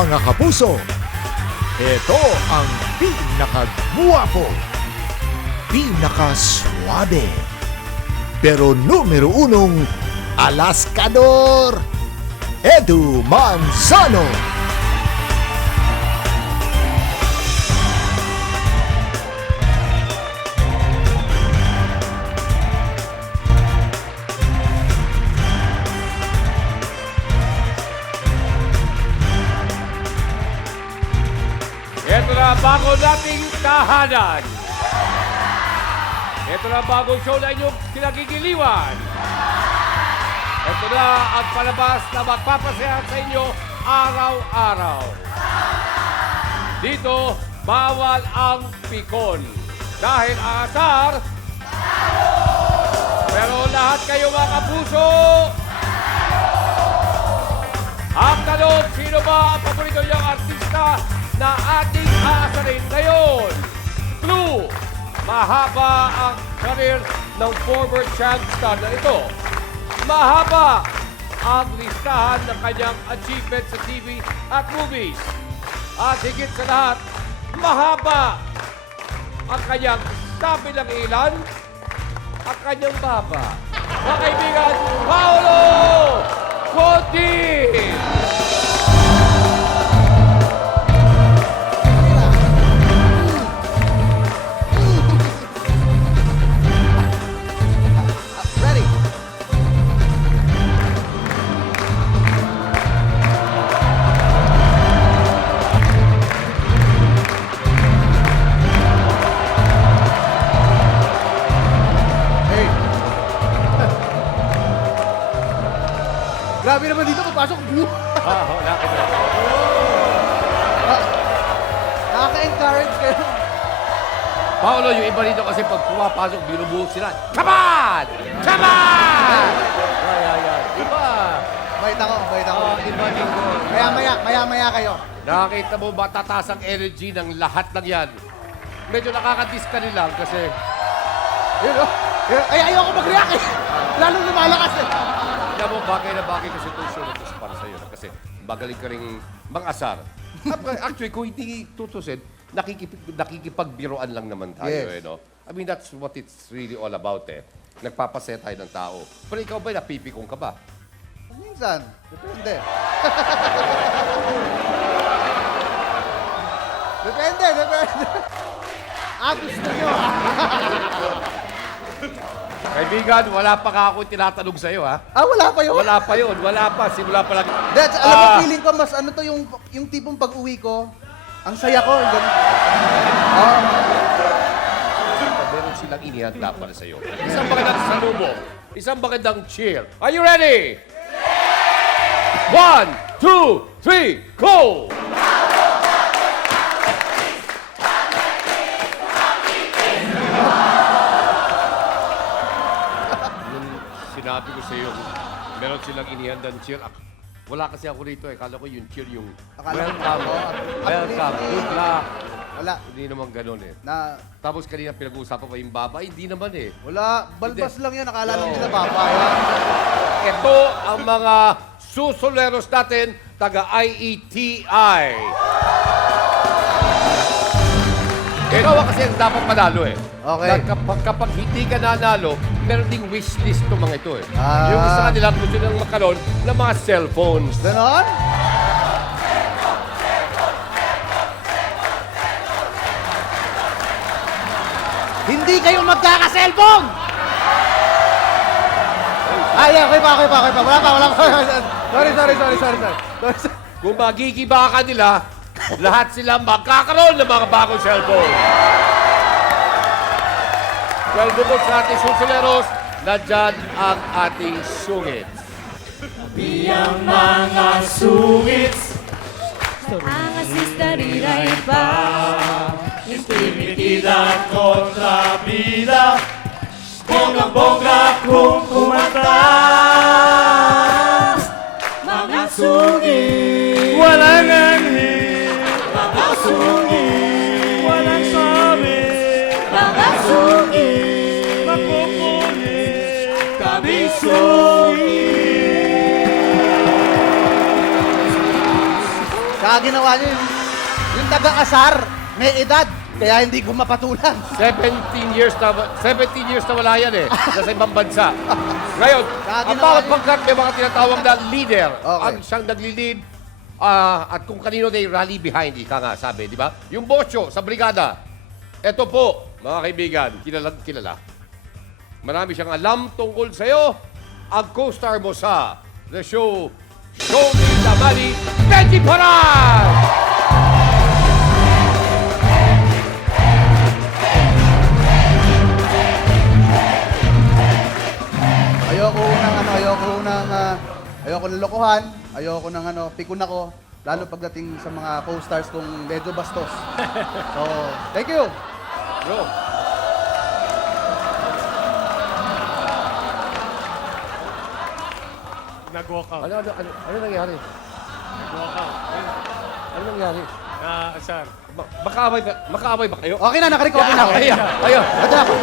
Mga kapuso, ito ang pinakagwapo, pinakaswabe, pero numero unong alaskador, Edu Manzano. Ito na bago nating tahanan. Ito na bagong show na inyong kinagigiliwan. Ito na ang palabas na magpapasaya sa inyo araw-araw. Dito, bawal ang pikon. Dahil asar, pero lahat kayo mga kapuso, ang tanong, sino ba ang paborito niyang artista na ating aasarin ngayon? Clue, mahaba ang career ng former champ star na ito. Mahaba ang listahan ng kanyang achievements sa TV at movies. At higit sa lahat, mahaba ang kanyang tabi ng ilan at kanyang baba. Mga kaibigan, Paolo Conti! Ready. Hey. Grabe naman dito, papasok. Wala ka na. Nakaka-encourage kayo. Paolo, yung iba rito kasi pag pumapasok, binubuhos sila. Come on! Come on! Ay. Iba. Bait ako, bait ako. Iba dito. Maya-maya kayo. Nakakita mo ba tataas ang energy ng lahat ng yan? Medyo nakaka-disconnect lang kasi Yun, oh. Ay, ayoko mag-react eh. Lalong lumalakas eh. alam mo, bagay na bagay kasi itong show na ito para sa'yo. Kasi magaling ka rin mang-asar. Actually, kung hindi tutusin, nakikipagbiroan lang naman tayo, Yes. no? I mean, that's what it's really all about, eh. Nagpapasaya tayo ng tao. Pero ikaw ba, napipikong ka ba? Minsan, depende. Depende. Gusto nyo. Kaibigan, wala pa ka ako tinatanong sa'yo, ha? Wala pa yun. Wala pa yun. Wala pa. Simula pa lang. That's, alam mo, feeling ko mas ano to yung tipong pag-uwi ko, ang saya ko. Ganun. Meron silang inihanda para sa'yo. Isang magandang salubong. Isang magandang cheer. Are you ready? 1, 2, 3, go! Yung sinabi ko sa'yo, meron silang inihandang cheer. Wala kasi ako rito eh. Kala ko yung cheer yung Akala ko- welcome. Welcome. Good luck. Wala. Hindi naman ganun eh. Na, Tapos kanina pinag-uusapan pa yung baba, hindi naman eh. wala. Balbas lang yan. Akala lang No. nila papaya. Ito ang mga susuleros natin, taga-IETI. Ikaw ang kasi ang dapat manalo eh. Okay. Dahil kapag hindi ka nanalo, meron ding wishlist to mga ito eh. Ah. Yung isa kanila gusto nilang magkaroon ng mga cellphones. Ganon? Hindi kayo magkaka-cellphone! Okay pa. Wala pa. Sorry. Kung magigiba ka nila, lahat sila magkakaroon ng mga bagong cellphone. Well, bukod sa ating susuleros, nandyan ang ating sungit. Biyang mga sungits ang asistariray pa Intimitida kontra bida Bonggang-bongga kung kumanta Mga sungit Walang anhid Mga sungit Walang sabi Mga sungit Makukulit Kami sungit Kaya ginawa niyo yung taga-asar, may edad, kaya hindi ko mapatulan. 17 years na wala yan eh. Nasa ibang bansa. Ngayon, ang Ginawa bawat niya. pangkat may mga tinatawag na leader. Okay. Ang siyang nagli-lead at kung kanino they rally behind, ika nga sabi, di ba? Yung bocho sa brigada. Ito po, mga kaibigan, kilala. Marami siyang alam tungkol sa'yo. Ang co-star mo sa the show, Show Me the Money, Benji Paran! Ayoko ng lokohan, ayoko ng pikun ako, lalo pagdating sa mga co-stars kong medyo bastos. So, thank you. Bro. Nag-walk out. Ano nangyari? Nag-walk out. Ano nangyari? Asar. Makaaway ba kayo? Okay na, nakarecover na ako. Ayan. Ito na ako.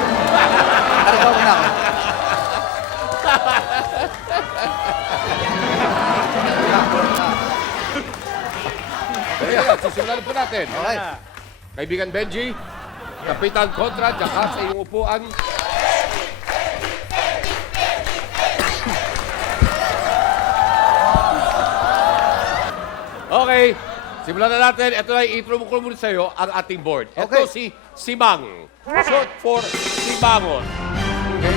Nakarecover na ako. Ayan, sisimulan po natin. Okay. Kaibigan Benji, Kapitan Contra, tsaka sa iyong upuan. Okay, simulan na natin. Ito na, i-intro ko muna sa iyo ang ating board. Ito Okay. si Simang. Short for Simangon. Okay?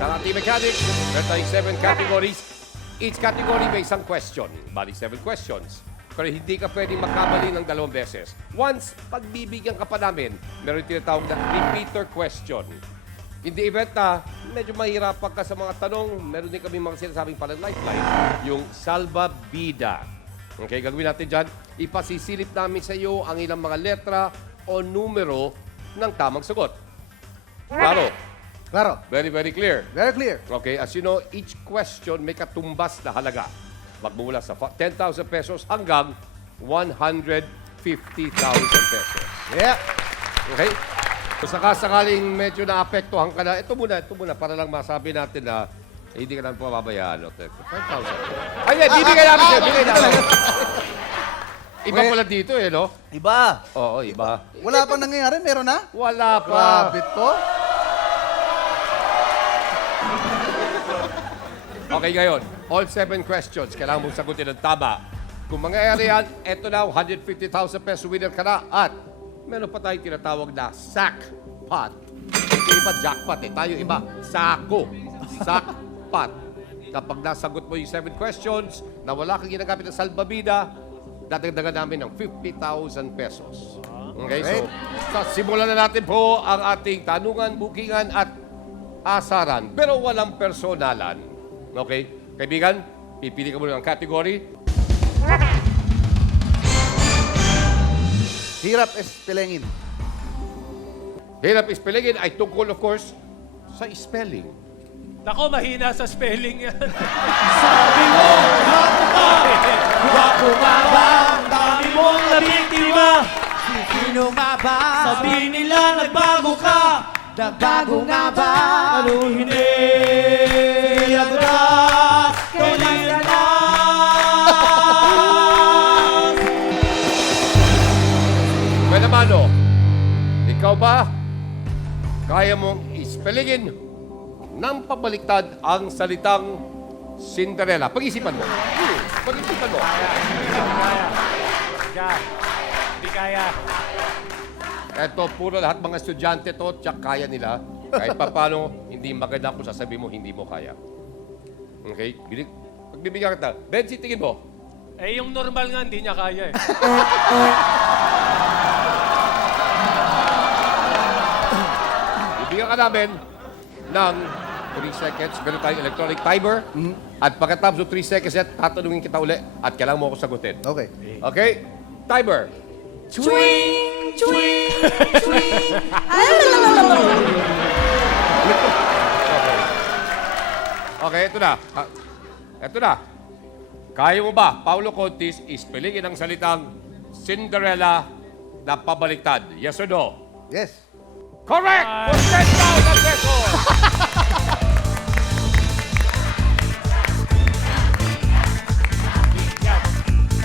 Sa ating mechanics, meron tayong 7 categories. Each category may isang question. Bali, 7 questions. Pero hindi ka pwedeng makamali ng 2 beses. Once, pagbibigyan ka pa namin, meron tinatawag na repeater question. In the event na medyo mahirapan ka sa mga tanong, meron din kami mga sinasabing parang lifeline, yung Salva Bida. Okay, gagawin natin dyan. Ipasisilip namin sa iyo ang ilang mga letra o numero ng tamang sagot. Klaro. Klaro. Very, very clear. Very clear. Okay, as you know, each question may katumbas na halaga. Magmumula sa 10,000 pesos hanggang 150,000 pesos. Yeah. Okay? Kung sakasakaling medyo naapektuhan ka na, ito muna, para lang masabi natin na hindi ka namin pababayaan. 5,000. Ay, bibigay namin siya, bibigay namin. Iba pala dito eh, no? Iba. Oo, iba. Wala pang nangyayari, meron na? Wala pa. Grabe to. Okay, ngayon, all 7 questions, kailangan mong sagutin ng tama. Kung mangyayari yan, eto na, 150,000 peso winner ka na. At meron pa tayong tinatawag na sackpot. Kasi iba jackpot eh. Tayo iba, sako. Sackpot. Kapag nasagot mo yung 7 questions na wala kang ginagamit ng salbabida, dadagdagan namin ng 50,000 pesos. Okay, so simulan na natin po ang ating tanungan, bukingan at asaran. Pero walang personalan. Okay? Kaibigan, pipili ka muna ng category. Hirap espelengin. Hirap spellingin ay tungkol, of course, sa spelling. Nako, mahina sa spelling yan. Wapo nga ba? Dami mong nabiktima. Sino nga ba? Sabihin nila nagbago ka. Nagbago nga ba? Ano hindi? Yadra. Kailangan na. Benamano, ikaw ba kaya mong ispellingin ng pabaliktad ang salitang Cinderella? Pag-isipan mo. Pag-isipan mo. Hindi kaya. Eto, puro lahat mga estudyante to, tsak kaya nila. Kahit pa paano, hindi maganda kung sasabihin mo, hindi mo kaya. Okay? Pagbibigyan kita. Benji, tingin mo. Eh, yung normal nga, hindi niya kaya eh. Bibigyan ka namin ng 3 seconds. Meron tayong electronic timer. At pagkatapos ng 3 seconds, tatanungin kita uli at kailangan mo ako sagutin. Okay. Okay? Timer. Twing, twing, twing. Okay, ito na. Ito na. Kaya mo ba, Paulo Contis, ispellingin ang salitang Cinderella na pabaliktad? Yes or no? Yes. Correct! For 10,000 pesos!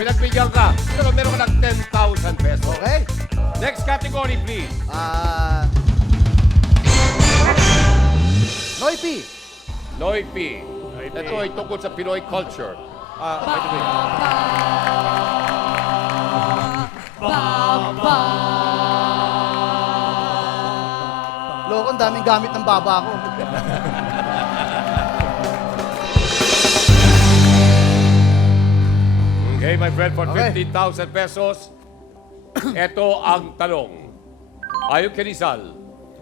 pinagbigyan ka. Pero meron ka ng 10,000 pesos. Okay. Next category, please. Noy P. Noy P. Ito ay tungkol sa Pinoy culture. By the way, Loko, ang daming gamit ng baba ko. okay, my friend, for Okay. 15,000 pesos, ito ang tanong. Ayon kay Rizal,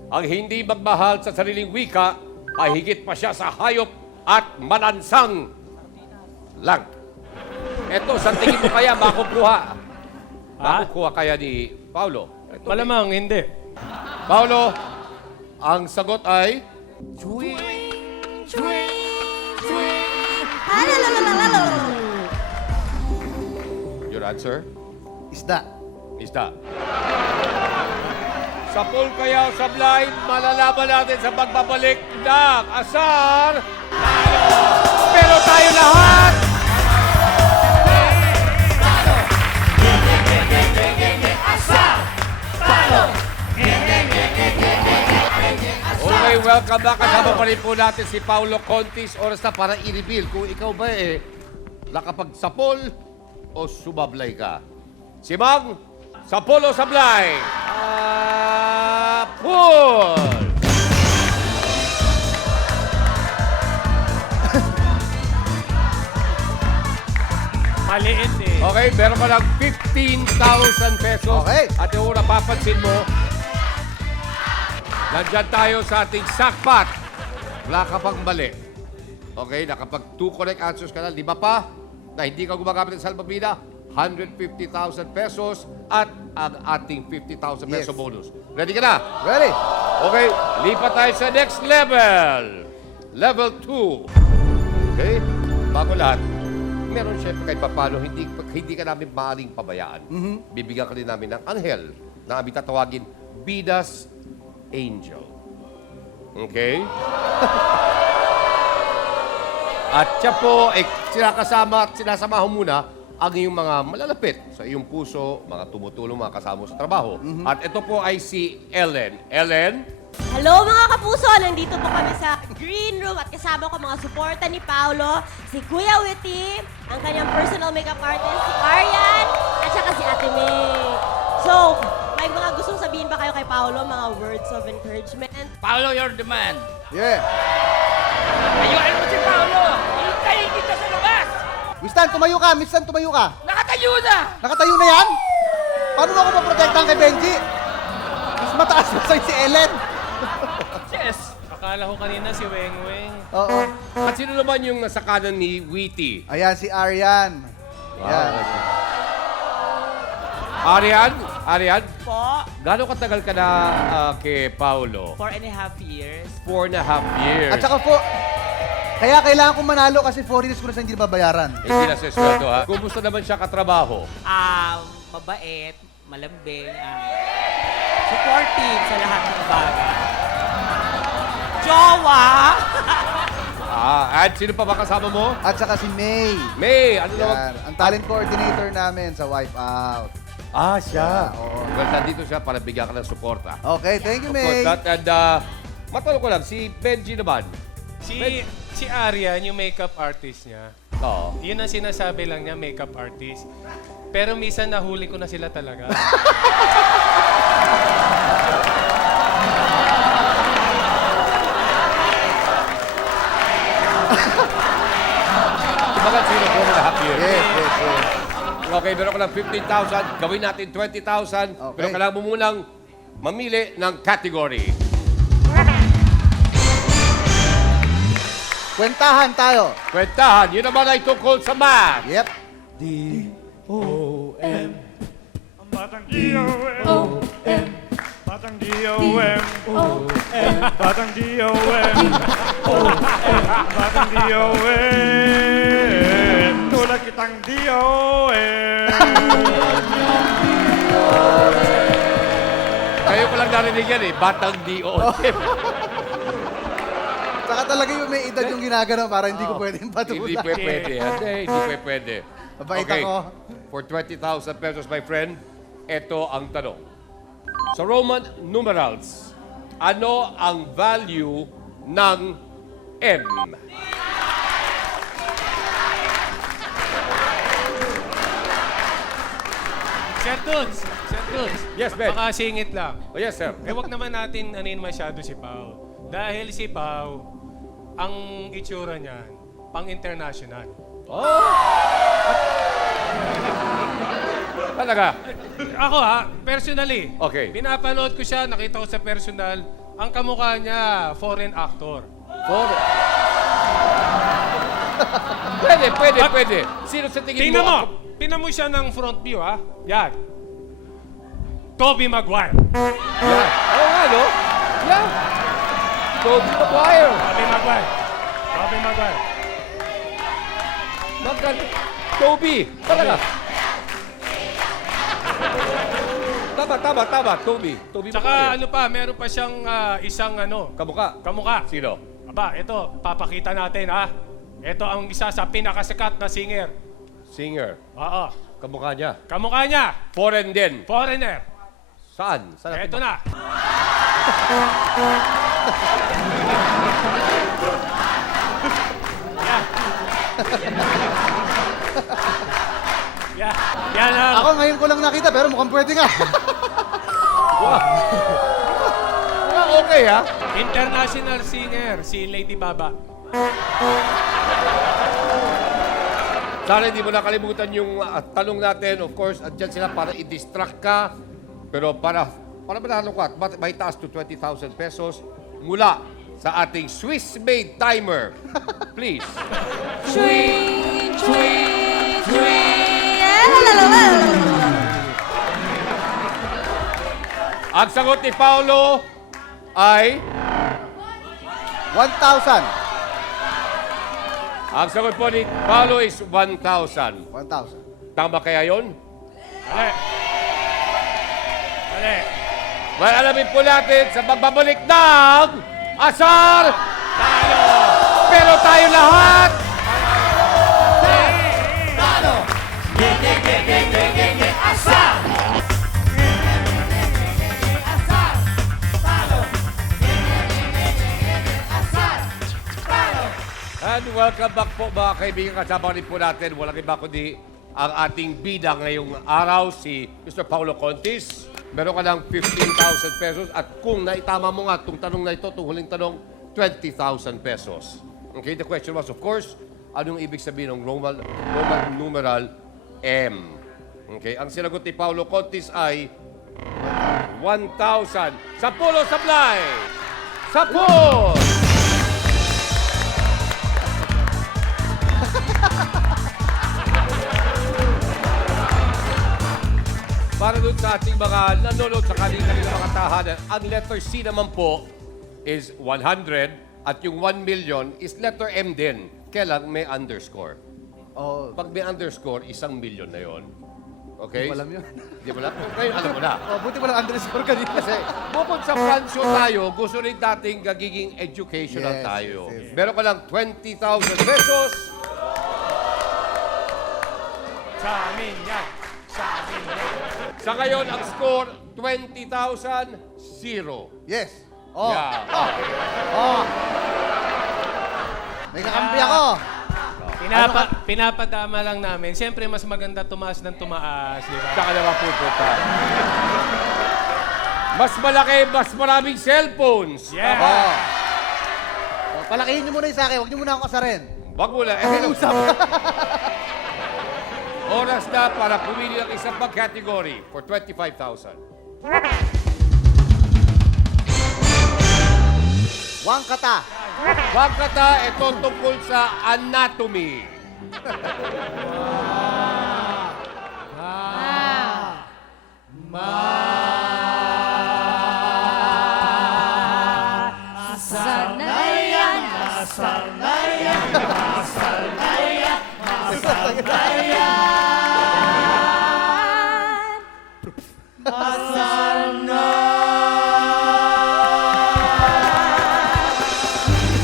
ang hindi magmahal sa sariling wika ay higit pa siya sa hayop at malansang lang. Ito, sa tingin mo kaya makukuha? Makukuha kaya ni Paulo? Ito, Malamang, hindi. Paulo, ang sagot ay... Your answer? Isda. Isda. Sa pool kaya o sa blind, malalaman natin sa pagbabalik ng asar. Talo! Pero tayo lahat! Okay, welcome back. Kasama pa rin po natin si Paulo Contis. Oras na para i-reveal kung ikaw ba nakapagsapol o sumablay ka. Si Mang, sapol o sablay? Pool! Maliit eh. Okay, meron ka ng 15,000 pesos. Okay. At yung napapansin mo, nandyan tayo sa ating sackpot. Wala ka pang mali. Okay, nakapag 2 correct answers ka na, 5 pa, na hindi ka gumagamit ng salbabida, 150,000 pesos at ang ating 50,000 peso Yes. bonus. Ready ka na? Ready? Okay, lipat tayo sa next level. Level 2. Okay? Bago lahat, meron siyempre kahit papalo, hindi ka namin maaaring pabayaan. Bibigyan ka rin namin ng anghel na aming tatawagin Bidas Angel. Okay? At siya po, sinakasama at sinasamahan muna ang iyong mga malalapit sa iyong puso, mga tumutulong, mga kasama mo sa trabaho. At ito po ay si Ellen. Ellen? Hello mga kapuso! Nandito po kami sa green room at kasama ko mga suporta ni Paolo, si Kuya Witty, ang kanyang personal makeup artist, si Arian, at saka si Ate May. So, may mga gustong sabihin ba kayo kay Paolo, mga words of encouragement? Paolo, you're the man. Yeah. Ayuan mo si Paolo. Hintayin kita sa labas. Wistan, tumayo ka. Wistan, tumayo ka. Nakatayo na. Nakatayo na yan? Paano mo ako maprotektahan kay Benji? Mas mataas pa sa'yo si Ellen. Yes. Akala ko kanina si Weng Weng. Oo. At sino naman yung nasa kanan ni Witty? Ayan, si Arian. Yan. Arian, Po, gano'ng katagal ka na kay Paolo? 4.5 years. 4.5 years. At saka po, kaya kailangan kong manalo kasi 4 years ko na siya hindi nababayaran. Hindi na sa sweldo, ha? Kumusta naman siya katrabaho? Mabait, malambing, supportive sa lahat ng bagay. Jowa! At sino pa ba kasama mo? At saka si May. May, ano naman? Yan, ang talent coordinator namin sa Wipeout. Siya. Oo. Well, nandito siya para bigyan ka ng suporta. Okay, thank you, May. And matanong ko lang, si Benji naman. Si Arian, yung makeup artist niya, Oo. yun ang sinasabi lang niya, makeup artist. Pero minsan nahuli ko na sila talaga. Kumbaga, sino po na happy year? Yes. Okay, meron ko lang 15,000. Gawin natin 20,000. Okay. Pero kailangan mo munang mamili ng category. Kwentahan tayo. Kwentahan, yun naman ay tungkol sa math. Yep. Batang D.O.M. Batang D.O.M. Batang D.O.M. Batang D.O.M. Tulad kitang D.O.M. Kayo ko lang narinig yan Batang D.O.M. Saka talaga yung may edad yung ginagano para hindi ko pwedeng patulan. Hindi pwede. Hindi pwede. Mabait Okay. ako. for 20,000 pesos, my friend. Ito ang tanong. Sa Roman numerals, ano ang value ng M? Sir Toots, Yes, Ben. baka singit lang. Oh, yes, sir. Eh, wag naman natin anin masyado si Pao. Dahil si Pao, ang itsura niya, pang-international. Talaga? Ako personally. Okay. Pinapanood ko siya, nakita ko sa personal, ang kamukha niya, foreign actor. Pwede. Sino sa tingin Tingnan mo! mo? Tingnan mo siya ng front view, Yan. Tobey Maguire. Yeah. Oo nga, no? Yeah. Tobey Maguire. Tobey Maguire. Maganda. Toby. Talaga. Tama. Toby. Toby Tsaka Maguire. ano pa, meron pa siyang isang kamukha. Sino? Aba, ito, papakita natin, Ito ang isa sa pinakasikat na singer. Singer. Oo. Kamukha niya. Kamukha niya, Foreign din. foreigner. Saan? Saan natin Ito na. Yan ang Ako ngayon ko lang nakita pero mukhang pwede nga. Okay, ha? international singer, si Lady Baba. Sana hindi mo nakalimutan yung tanong natin. Of course, andyan sila para i-distract ka. Pero para manalo ka at may taas to 20,000 pesos mula sa ating Swiss-made timer. Please. Swing, swing, swing. Ang sagot ni Paolo ay... 1,000. Ang sagot po ni Paolo is 1,000. 1,000. Tama kaya yon? Ale. Well, alamin po natin sa pagbabalik ng Asar! Talo! Pero tayo lahat! And welcome back po mga kaibigan. Kasama rin po natin, walang iba kundi ang ating bida ngayong araw, si Mr. Paulo Contis. Meron ka ng 15,000 pesos at kung naitama mo nga itong tanong na ito, itong huling tanong, 20,000 pesos. Okay, the question was, of course, anong ibig sabihin ng Roman numeral M? Okay, ang sinagot ni Paulo Contis ay 1,000. Sapulo sablay! Sapul! Para doon sa ating mga nanonood sa kanilang mga tahanan, ang letter C naman po is 100 at yung 1 million is letter M din. Kailan may underscore. Oh, Pag may underscore, 1 million na yon. Okay? Hindi ko alam yun. Hindi mo alam? Ngayon alam mo na. buti mo lang underscore kanina. Kasi bukod sa Fransyo tayo, gusto rin natin gagiging educational Yes, tayo. yes. Meron ka lang 20,000 pesos. Sa amin yan. Sa amin yan. Sa ngayon, ang score, 20,000, 0. Yes. Oh. Yeah. Oh. May kakampi ako. Pinapadama lang namin. Siyempre, mas maganda tumaas ng tumaas, di ba? Saka naman pupunta. Mas malaki, mas maraming cellphones. Yeah. Oh. Oh, palakihin niyo muna yung sa akin. Huwag niyo muna ako kasarin. Wag mo lang. Usap. Oras na para pumili ng isang pag-category for 25,000. Wang kata. Wag kata, ito tungkol sa anatomy.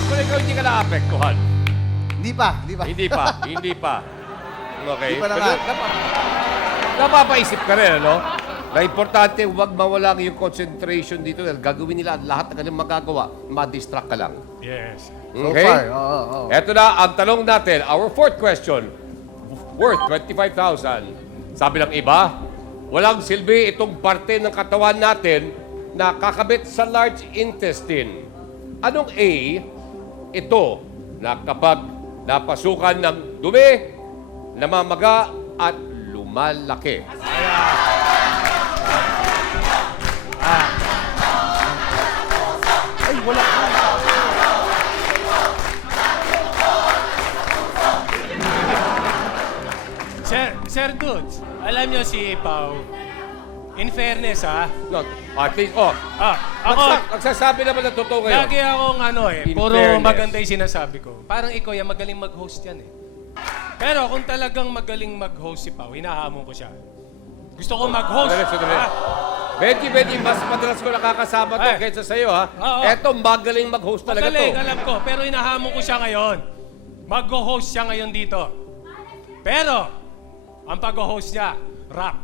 Kung ikaw hindi ka naapektuhan. Hindi pa. Hindi pa. Okay. Hindi pa naman. Pero Napapaisip ka rin, ano? Na importante, huwag mawala ang iyong concentration dito dahil gagawin nila lahat ng kanilang magagawa, ma-distract ka lang. Yes. So Okay? far, oo. Eto na ang tanong natin, our fourth question, worth 25,000. Sabi ng iba, walang silbi itong parte ng katawan natin na kakabit sa large intestine. Anong A? Ito na kapag napasukan ng dumi, namamaga at lumalaki. Ay, wala ka. Sir Dudes, alam niyo si Pao, in fairness No, at least, ako, nagsasabi naman ng totoo ngayon. lagi akong In puro fairness. maganda yung sinasabi ko. Parang ikaw yan, magaling mag-host yan eh. Pero kung talagang magaling mag-host si Pao, hinahamon ko siya. Gusto ko mag-host. Sandali. Benji, mas madalas ko nakakasama to Ay. kaysa sa'yo, ha? Oo. Eto, magaling mag-host talaga Magaling, to. alam ko. Pero hinahamon ko siya ngayon. Mag-host siya ngayon dito. Pero, ang pag-host niya, rap.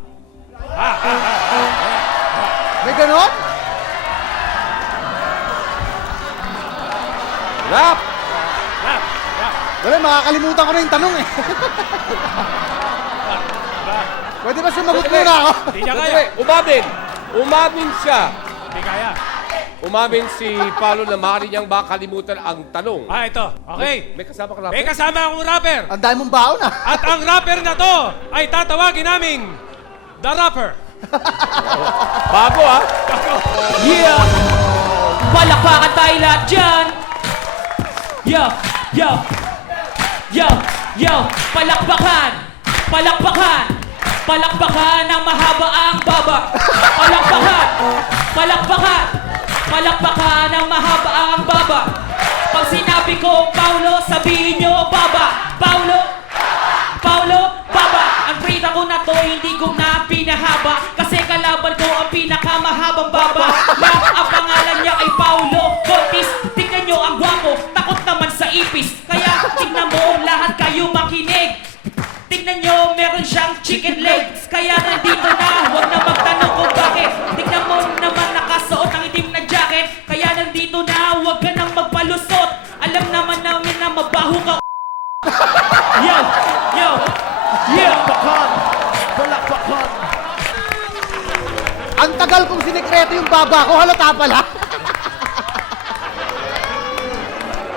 May ganon? Rap! Rap. Wala, makakalimutan ko na yung tanong eh. Pwede ba sumagot Sandali. muna ako? Hindi niya kaya. Sandali, umamin siya. Hindi kaya. Umamin si Paolo na maaari niyang makalimutan ang tanong. Ito. Okay. May kasama ka May kasama akong rapper. Ang dami mong baon ah. At ang rapper na to ay tatawagin naming The Rapper. Bago, ha? Yeah! Palakpakan tayo lahat dyan! Yo! Yo! Yo! Yo! Palakpakan! Palakpakan! Palakpakan ng mahaba ang baba! Palakpakan! Palakpakan! Palakpakan ng mahaba ang baba! Pag sinabi ko, Paulo, sabihin nyo, baba! Paulo! Paulo! Baba! Ang prita ko na to, hindi ko na pinahaba kasi kalaban ko ang pinakamahabang baba na ang pangalan niya ay Paulo Cortis. Tingnan nyo ang gwapo, takot naman sa ipis. Kaya tingnan mo lahat kayo makinig. Tingnan nyo, meron siyang chicken legs. Kaya nandito na, huwag na magtanong kung bakit. Tingnan mo naman nakasuot ang itim na jacket. Kaya nandito na, huwag ka nang magpalusot. Alam naman namin na mabaho ka. Yo! Yo! Yo! Ang tagal kong sinikreto yung baba ko, halata pala.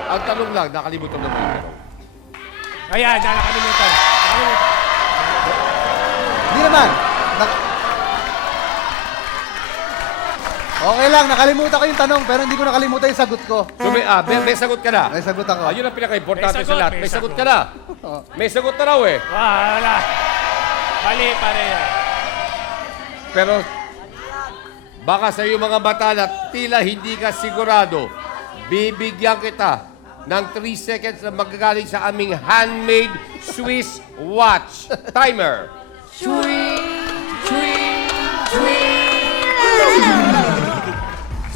Ang tanong lang, nakalimutan mo ba yung tanong? Ayan, nakalimutan. Hindi naman. Okay lang, nakalimutan ko yung tanong pero hindi ko nakalimutan yung sagot ko. So, may sagot ka na. May sagot ako. Ayun ang pinaka-importante May sa sagot, lahat. may May sagot sagot. ka na. May sagot na raw eh. Wala. Mali pa rin yan. Pero, baka sa iyong mga mata na tila hindi ka sigurado, bibigyan kita ng 3 seconds na magagaling sa aming handmade Swiss watch timer.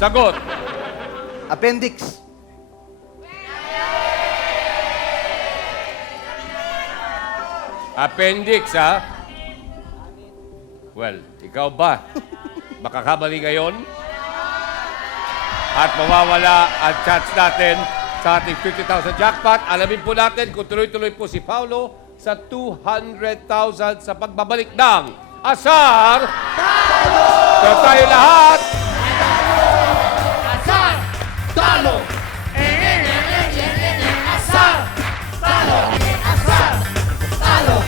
Sagot. Appendix. Appendix, ha? Well, ikaw ba? Makakamali ngayon? At mawawala ang chance natin sa ating 50,000 jackpot. Alamin po natin kung tuloy-tuloy po si Paulo sa 200,000 sa pagbabalik ng Asar Talo! So tayo lahat! Asar! Talo! Asar! Talo! Asar! Talo!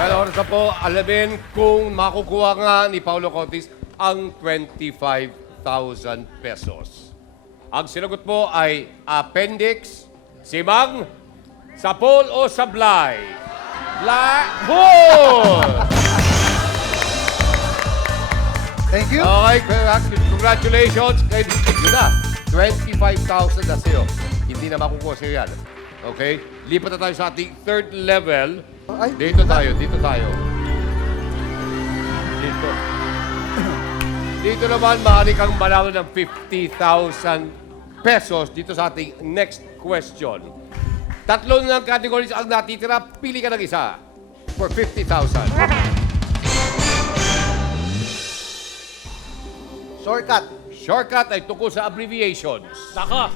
Well, oras na po, alamin kung makukuha nga ni Paulo Cortis ang 25,000 pesos. Ang sinagot po ay appendix, simang, sapol o sablay. Bull! Thank you. Okay, congratulations. Yun na, 25,000 na sa'yo. Hindi na makukuha sa'yo yan. Okay? Lipat na tayo sa ating third level. Ay. Dito tayo. Dito. Dito naman, maaari kang manalo ng 50,000 pesos dito sa ating next question. Tatlo ng categories ang natitira. Pili ka ng isa for 50,000. Shortcut. Shortcut ay tungkol sa abbreviations. Nako.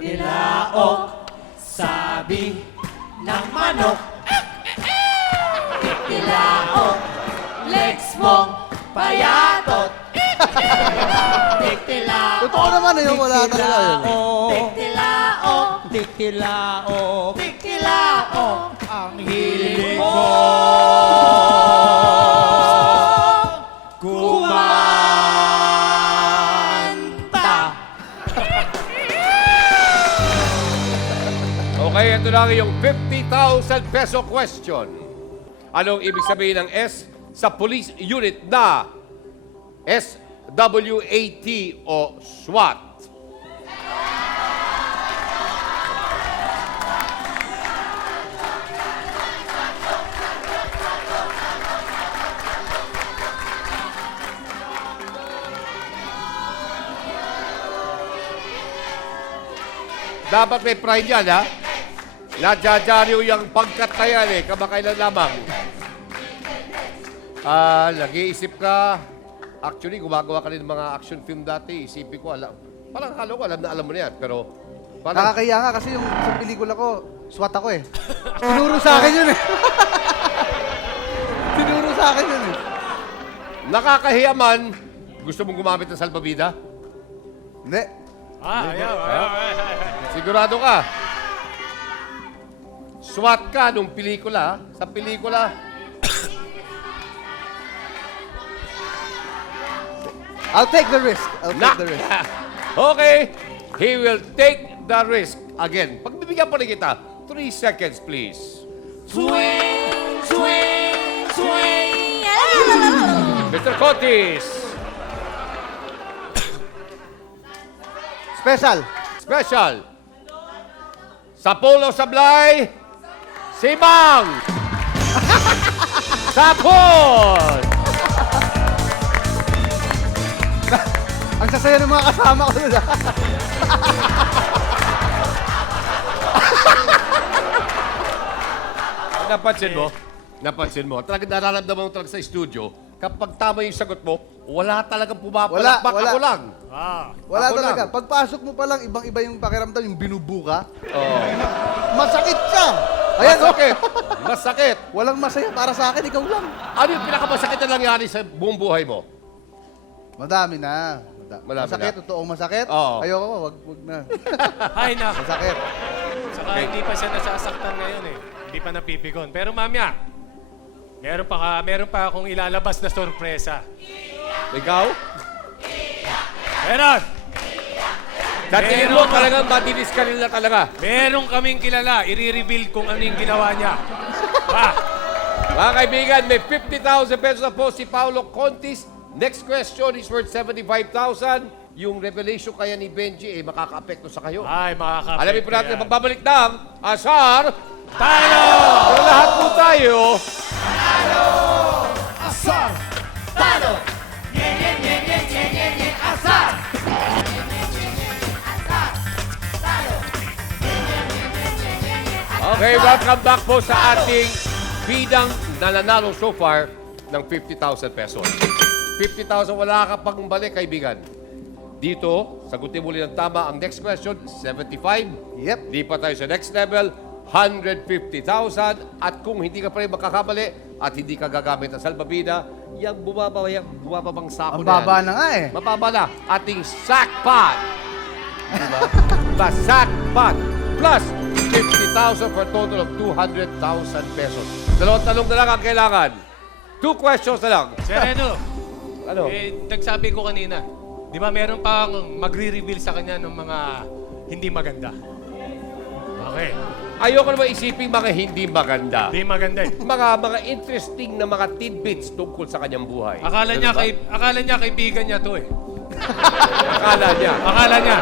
Tilaok, sabi ng manok. Tilaok, legs mong payatot. Tilaok, Totoo naman yun, wala talaga yun. Tilaok, tilaok, tilaok, ang hiling mo. Kumanta. Okay, ito na ang iyong 50,000 peso question. Anong ibig sabihin ng S sa police unit na SWAT o SWAT? Dapat may pride yan, ha? Nadyadyaryo yung pagkat na yan, eh. Kamakailan lamang. Nag-iisip ka. Actually, gumagawa ka rin ng mga action film dati. Isipin ko, parang akala ko, alam mo na yan. Pero, parang, Nakakaya nga kasi yung sa pelikula ko, SWAT ako eh. Tinuro sa akin yun eh. Tinuro sa akin yun eh. nakakahiya man. Gusto mong gumamit ng salbabida? Hindi. Ayaw. Sigurado ka? SWAT ka nung pelikula, ha? Sa pelikula, I'll take the risk. I'll take the risk. Okay. He will take the risk. Again, pagbibigyan pa rin kita, 3 seconds, please. Swing, swing, swing. Mr. Cotis. Special. Special. Sa Polo Sablay, si Mang. Sapon. Ang sasaya ng mga kasama ko nila. Napansin mo, talagang nararamdaman mo talaga sa studio, kapag tama yung sagot mo, wala talagang Wala, pumapalakpak. wala. Ako lang. Wala Ako talaga. lang. Pagpasok mo pa lang, ibang-iba yung pakiramdam, yung binubuka. Oh. Masakit siya. Ayan, Masakit. Masakit. Walang masaya para sa akin, ikaw lang. Ano yung pinakamasakit na nangyari sa buong buhay mo? Madami na. Madami Masakit, na. totoong masakit. Oo. Ayoko, wag na. Ay na. Masakit. Saka hindi pa siya nasasaktan ngayon eh. Hindi pa napipikon. Pero mamaya, meron pa akong ilalabas na sorpresa. Ikaw? Meron! Sa tingin mo talagang madilis ka nila talaga. Meron kaming kilala. I-reveal kung ano yung ginawa niya. Mga kaibigan, may 50,000 pesos na po si Paolo Contis. Next question is worth 75,000. Yung revelation kaya ni Benji, makaka-apekto sa kayo. Ay, makaka-apekto Alamin po natin, yan. magbabalik ng Asar. Tayo! Pero lahat po tayo. Talo! Asar! Okay, welcome back po sa ating bidang nananalo so far ng 50,000 pesos. 50,000, wala ka pang balik, kaibigan. Dito, sagutin muli ng tama ang next question, 75. Yep. Di pa tayo sa next level, 150,000. At kung hindi ka pa rin makakabali at hindi ka gagamit ng salbabida, yung bumabang sako Ang baba na nga eh. Mababa na. Ating sack pot. Diba? The sack pot. Plus 50,000 for a total of 200,000 pesos. Dalawang tanong na lang ang kailangan. 2 questions na lang. Sereno, Ano? nagsabi ko kanina, di ba meron pang magre-reveal sa kanya ng mga hindi maganda? Okay. Ayoko naman isipin mga hindi maganda. Hindi maganda eh. Mga interesting na mga tidbits tungkol sa kanyang buhay. Akala Ganun ba? niya kaibigan niya to eh. Akala niya. Akala niya.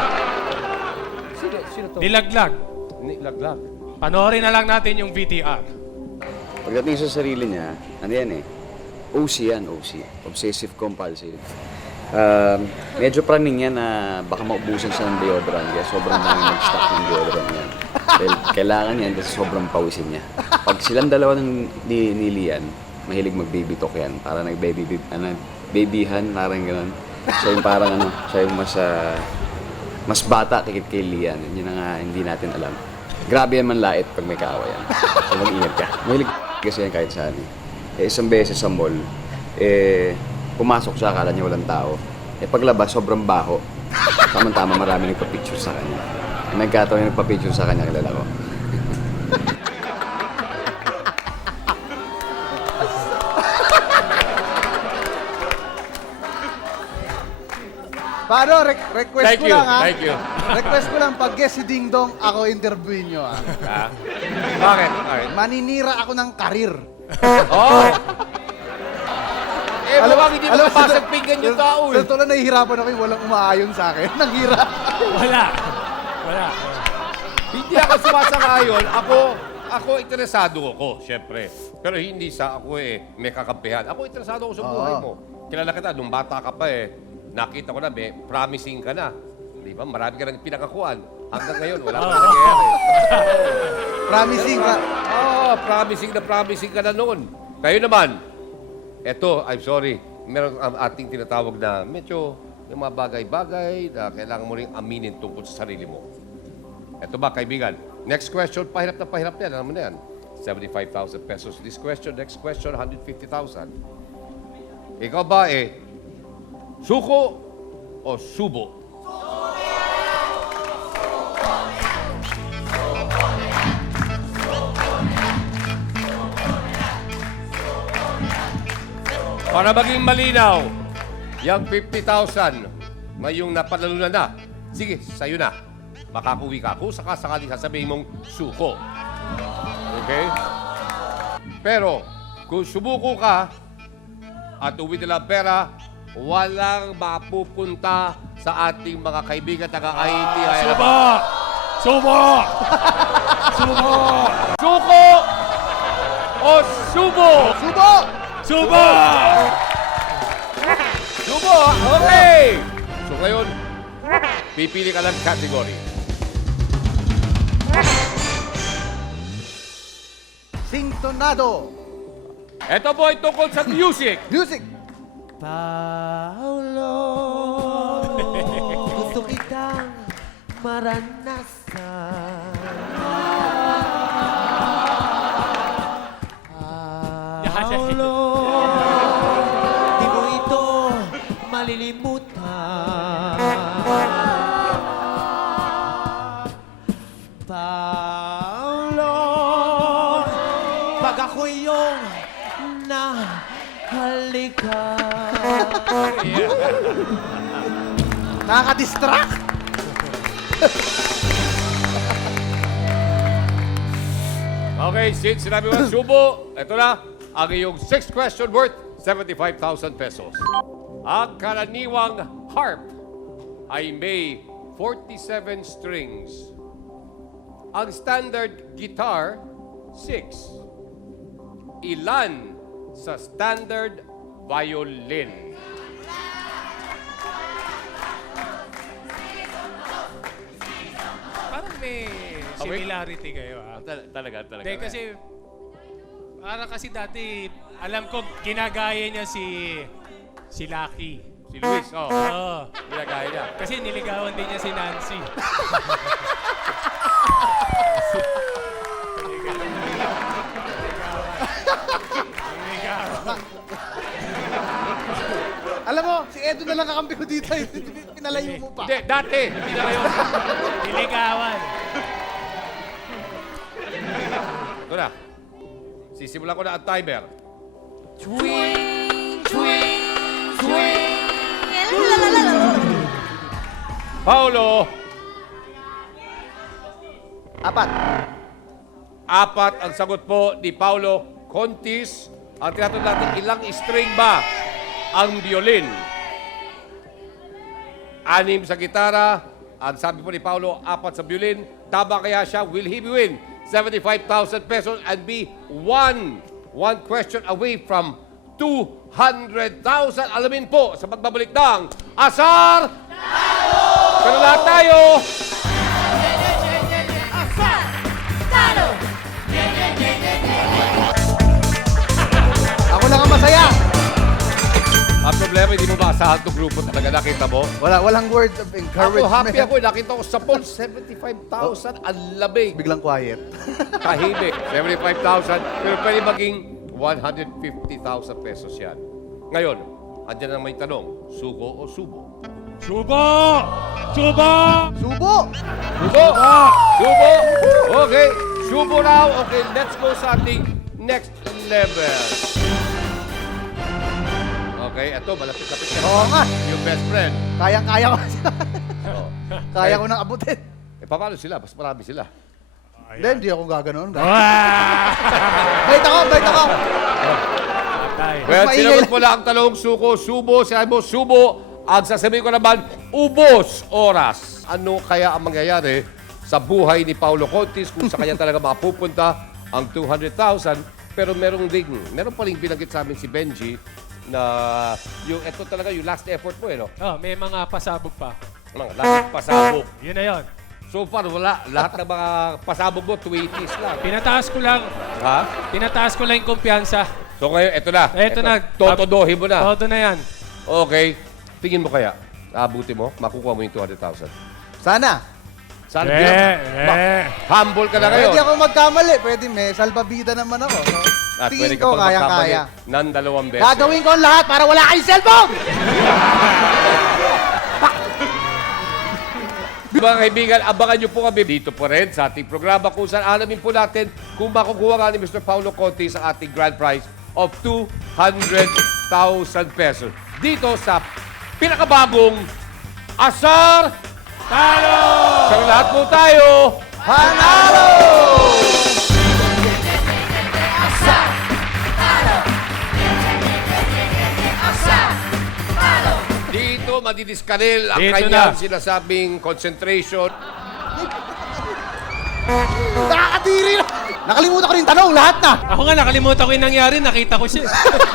Sino to? Nilaglag. Nilaglag. Panoorin na lang natin yung VTR. Pagdating sa sarili niya, ano yan eh, OC yan, OC. Obsessive compulsive. Medyo praning yan na baka maubusan siya ng deodorant. Kaya sobrang dami mag-stock ng deodorant yan. Dahil kailangan yan kasi sobrang pawisin niya. Pag silang dalawa ng ni Lian, mahilig mag-baby talk yan. Para babyhan, parang gano'n. Siya yung parang siya yung mas bata kay Lian. Yun ang hindi natin alam. Grabe yan manlait pag may kaawayan. So mag-ingat ka. Mahilig kasi yan kahit saan. Isang beses sa mall, pumasok siya, akala niya walang tao. Paglabas, sobrang baho. Tama-tama, marami nagpa-picture sa kanya. Nagkataon yung nagpa-picture sa kanya, kilala ko. Paano? Request Thank ko you, lang, ha? thank you. Request ko lang, pag guest si Ding Dong, ako interviewin nyo, ha? Ah. Bakit? Bakit? Maninira ako ng karir. Oh! Mukhang hindi mo mapasag pinggan yung tao Sa totoo lang, nahihirapan ako yung walang umaayon sa akin. Nanghira. Wala. Hindi ako sumasangayon. Ako interesado ako, syempre. Pero hindi sa ako may kakampihan. Ako interesado ako sa buhay mo. Kilala kita, nung bata ka pa nakita ko na, promising ka na. Di ba? Marami ka nang pinakakuan. Hanggang ngayon, wala pa nangyayari. Promising ka. Promising ka na noon. Kayo naman, eto, I'm sorry, meron ang ating tinatawag na medyo yung mga bagay-bagay na kailangan mo rin aminin tungkol sa sarili mo. Eto ba, kaibigan? Next question, pahirap yan. Alam mo na yan. 75,000 pesos. This question, next question, 150,000. Ikaw ba suko o subo? Para maging malinaw, yung 50,000 ngayong napanalunan na, sige, sa'yo na. Makakuwi ka. Kung sakasakali sasabihin mong suko. Okay? Pero, kung sumuko ka at uwi nila pera, walang mapupunta sa ating mga kaibigan taga-IT. Subo! Suko o subo? Subo! Subo! Subo! Okay! So ngayon, pipili ka ng category. Singtonado. Ito po ay tungkol sa music. Music. Paulo, gusto kitang maranasan. Paulo, di mo ito malilimutan. Paulo, pag ako yung nahalika. Nakaka-distract. Okay, since sinabi mo subo, ito na ang iyong 6th question worth 75,000 pesos. Ang karaniwang harp ay may 47 strings. Ang standard guitar, 6. Ilan sa standard violin? Parang may similarity kayo, Talaga. Hindi, kasi parang kasi dati, alam ko, ginagaya niya si Lucky. Si Luis, Oo. ginagaya niya. Kasi niligawan din niya si Nancy. Alam mo, si Edo na lang kakampi ko dito. Pinalayo mo pa. Hindi, dati. Hindi na ngayon. Niligawan. Ito na. Sisimulan ko na ang timer. Paulo, 4. 4 ang sagot po ni Paulo Contis. Ang tinatanong natin, ilang string ba ang violin? 6 sa gitara. Ang sabi po ni Paulo, 4 sa violin. Tama kaya siya? Will he win 75,000 pesos and be one question away from 200,000. Alamin po sa pagbabalik ng Asar Pero lahat tayo, Ako lang ang masaya. ang problema, hindi mo maasahan itong grupo talaga. Nakita mo? Walang words of Ako encouragement. happy ako. Nakita ko sa poll, 75,000. Ang lamig. Biglang quiet. Tahimik. 75,000. Pero pwede maging 150,000 pesos yan. Ngayon, andyan ang may tanong. Suko o subo? Subo! Subo! Subo! Subo! Subo! Okay. Subo raw. Okay, let's go sa ating next level. Okay, ito, malapit-lapit ka. Oo nga. Yung best friend. Kayang-kaya ko. Oh. Kaya ko nang abutin. Eh, paano sila? Mas marami sila. Hindi ako gaganon. Ah! Bait ako, bait ako. Patay. Well, maingay sinagot lang. mo lang ang talong suko, subo, sinabi mo subo. Ang sasabihin ko naman, ubos oras. Ano kaya ang mangyayari sa buhay ni Paulo Contis kung sa kanya talaga mapupunta ang 200,000? Pero meron pa rin binanggit sa amin si Benji na yung ito talaga yung last effort mo, no? Oh, may mga pasabog pa. Mga last pasabog. Yun na yun. So far, wala. Lahat ng mga pasabog mo, 20s lang. Pinataas ko lang. Ha? Pinataas ko lang yung kumpiyansa. So ngayon, ito na. Ito na. Totodohin mo na. Todo na yan. Okay. Tingin mo kaya, abuti mo, makukuha mo yung 200,000. Sana. Sana humble ka na ngayon. Pwede ako magkamali. Pwede may salbabida naman ako. No? At pwede Tingin ka ko pang magkamali kaya-kaya. ng 2 beses. Gagawin ko ang lahat para wala kayong cellphone! Mga kaibigan, abangan nyo po kami dito po rin sa ating programa kung saan alamin po natin kung makukuha nga ni Mr. Paulo Contis ang ating grand prize of 200,000 pesos. Dito sa pinakabagong Asar Talo! Sa lahat po tayo, Panalo! dito madidiskanil ang Dito kanyang na. sinasabing concentration. Nakakadiri na! Nakalimutan ko rin tanong, lahat na! Ako nga, nakalimutan ko yung nangyari. Nakita ko siya.